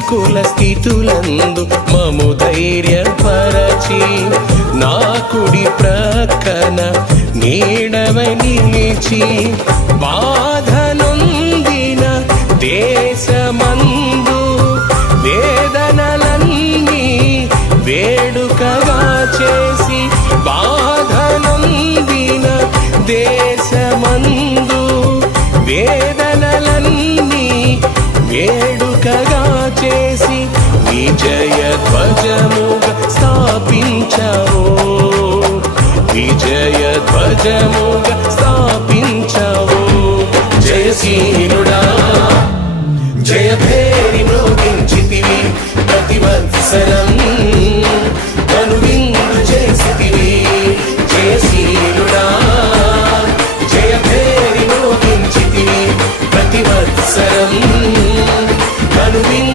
కుల స్థితులందు మము ధైర్యపరచి నా కుడి ప్రక్కన నీడవై నిలిచి బాధనొందిన దేశమందు వేదనలన్నీ వేడుకగా చేసి బాధనొందిన దే చేసి విజయ ధ్వజము స్థాపించవు. విజయ ధ్వజము స్థాపించవు. జయశీనుడా జయ భేరి మృగించితివి ప్రతివత్సరం